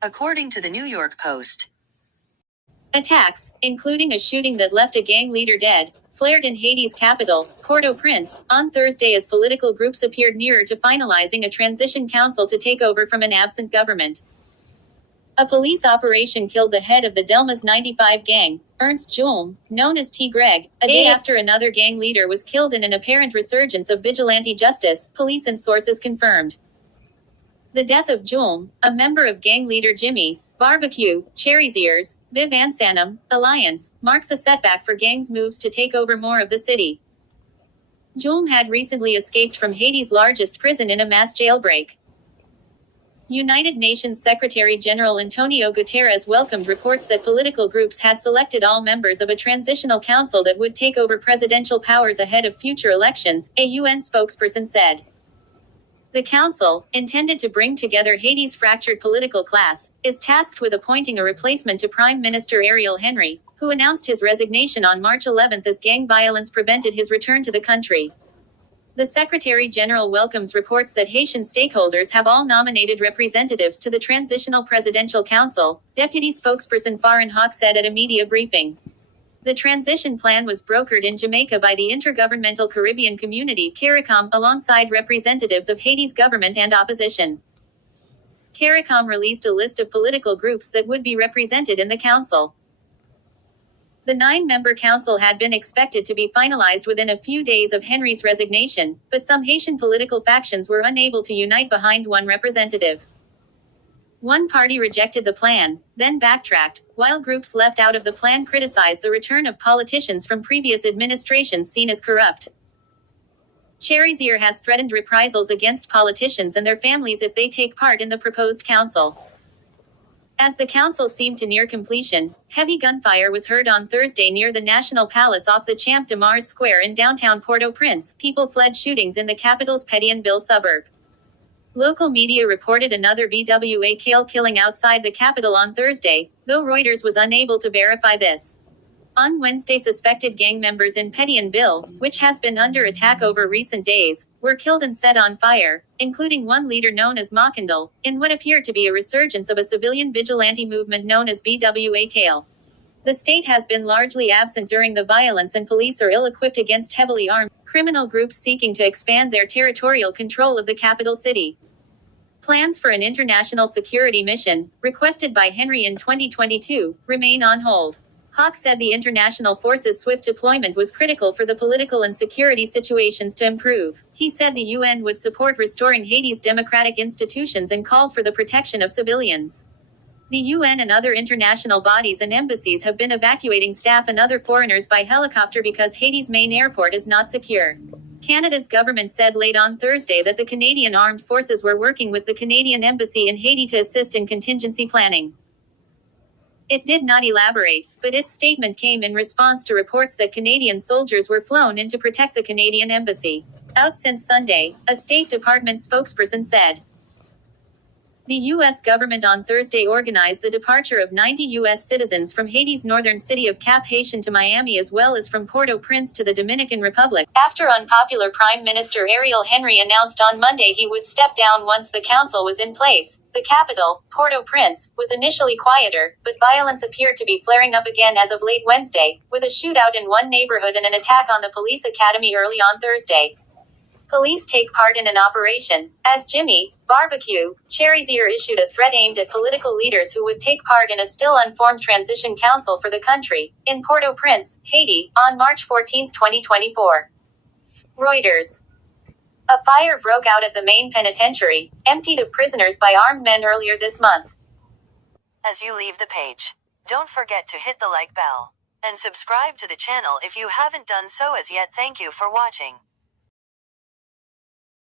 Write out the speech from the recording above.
according to the New York Post. Attacks, including a shooting that left a gang leader dead, flared in Haiti's capital, Port-au-Prince, on Thursday as political groups appeared nearer to finalizing a transition council to take over from an absent government. A police operation killed the head of the Delmas 95 gang, Ernst Julm, known as T. Greg, a day after another gang leader was killed in an apparent resurgence of vigilante justice, police and sources confirmed. The death of Julm, a member of gang leader Jimmy Barbecue, Cherry's Ears, Viv Ansanum, Alliance, marks a setback for gangs' moves to take over more of the city. Julm had recently escaped from Haiti's largest prison in a mass jailbreak. United Nations Secretary-General Antonio Guterres welcomed reports that political groups had selected all members of a transitional council that would take over presidential powers ahead of future elections, a UN spokesperson said. The council, intended to bring together Haiti's fractured political class, is tasked with appointing a replacement to Prime Minister Ariel Henry, who announced his resignation on March 11 as gang violence prevented his return to the country. The Secretary-General welcomes reports that Haitian stakeholders have all nominated representatives to the Transitional Presidential Council, Deputy Spokesperson Farhan Haq said at a media briefing. The transition plan was brokered in Jamaica by the Intergovernmental Caribbean Community CARICOM alongside representatives of Haiti's government and opposition. CARICOM released a list of political groups that would be represented in the council. The 9-member council had been expected to be finalized within a few days of Henry's resignation, but some Haitian political factions were unable to unite behind one representative. One party rejected the plan, then backtracked, while groups left out of the plan criticized the return of politicians from previous administrations seen as corrupt. Cherry's Ear has threatened reprisals against politicians and their families if they take part in the proposed council. As the council seemed to near completion, heavy gunfire was heard on Thursday near the National Palace off the Champ de Mars Square in downtown Port-au-Prince. People fled shootings in the capital's Pétionville suburb. Local media reported another BWA killing outside the capital on Thursday, though Reuters was unable to verify this. On Wednesday, suspected gang members in Pétionville, which has been under attack over recent days, were killed and set on fire, including one leader known as Makandal, in what appeared to be a resurgence of a civilian vigilante movement known as BWA. The state has been largely absent during the violence and police are ill-equipped against heavily armed criminal groups seeking to expand their territorial control of the capital city. Plans for an international security mission, requested by Henry in 2022, remain on hold. Haq said the international forces' swift deployment was critical for the political and security situations to improve. He said the UN would support restoring Haiti's democratic institutions and called for the protection of civilians. The UN and other international bodies and embassies have been evacuating staff and other foreigners by helicopter because Haiti's main airport is not secure. Canada's government said late on Thursday that the Canadian Armed Forces were working with the Canadian Embassy in Haiti to assist in contingency planning. It did not elaborate, but its statement came in response to reports that Canadian soldiers were flown in to protect the Canadian Embassy. Out since Sunday, a State Department spokesperson said. The U.S. government on Thursday organized the departure of 90 U.S. citizens from Haiti's northern city of Cap Haitian to Miami as well as from Port-au-Prince to the Dominican Republic, after unpopular Prime Minister Ariel Henry announced on Monday he would step down once the council was in place. The capital, Port-au-Prince, was initially quieter, but violence appeared to be flaring up again as of late Wednesday, with a shootout in one neighborhood and an attack on the police academy early on Thursday. Police take part in an operation, as Jimmy Barbecue, Cherry's Ear issued a threat aimed at political leaders who would take part in a still unformed transition council for the country, in Port-au-Prince, Haiti, on March 14, 2024. Reuters. A fire broke out at the main penitentiary, emptied of prisoners by armed men earlier this month. As you leave the page, don't forget to hit the like bell and subscribe to the channel if you haven't done so as yet. Thank you for watching.